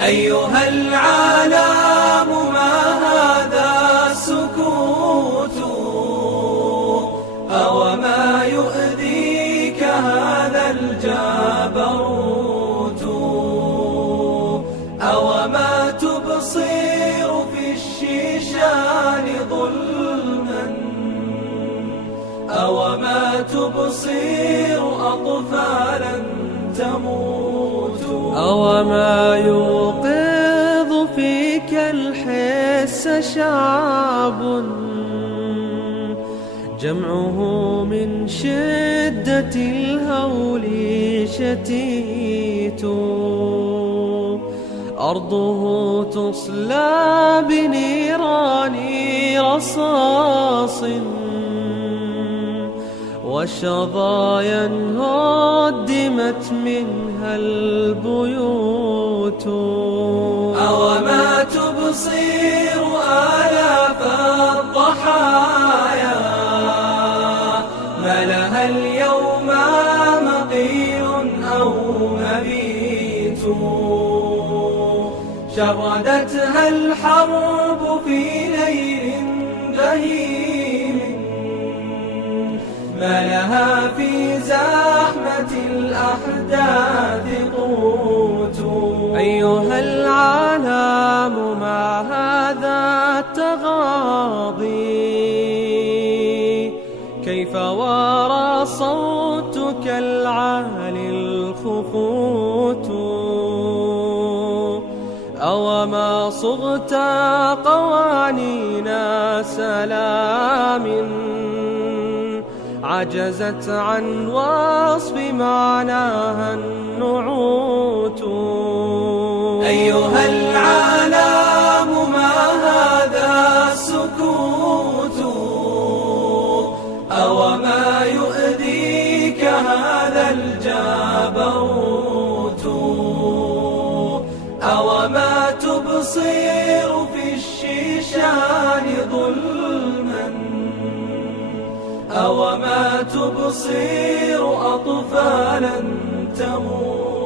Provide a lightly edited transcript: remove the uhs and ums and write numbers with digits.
أيها العالم ما هذا السكوت، أوما يؤذيك هذا الجبروت، أوما تبصر في الشيشان ظلما، أوما تبصر أطفالا تموت، أوما يوقظ فيك الحس شعب جمعه من شدة الهول شتيت، أرضه تصلى بنيران رصاص والشظايا هدمت منها البيوت، أوما تبصر آلاف الضحايا ما لها اليوم مقيل أو مبيت، شردتها الحرب في ليل بهيم ما لها في زحمة الأحداث قوت. أيها العالم ما هذا التغاضي، كيف وارى صوتك العالي الخفوت، أوما صغت قوانين سلام عجزت عن وصف معناها النعوت. أيها العالم ما هذا السكوت، أوما يؤذيك هذا الجبروت، أوما تبصر في الشيشان ظلما، أوما تبصر أطفالا تموت.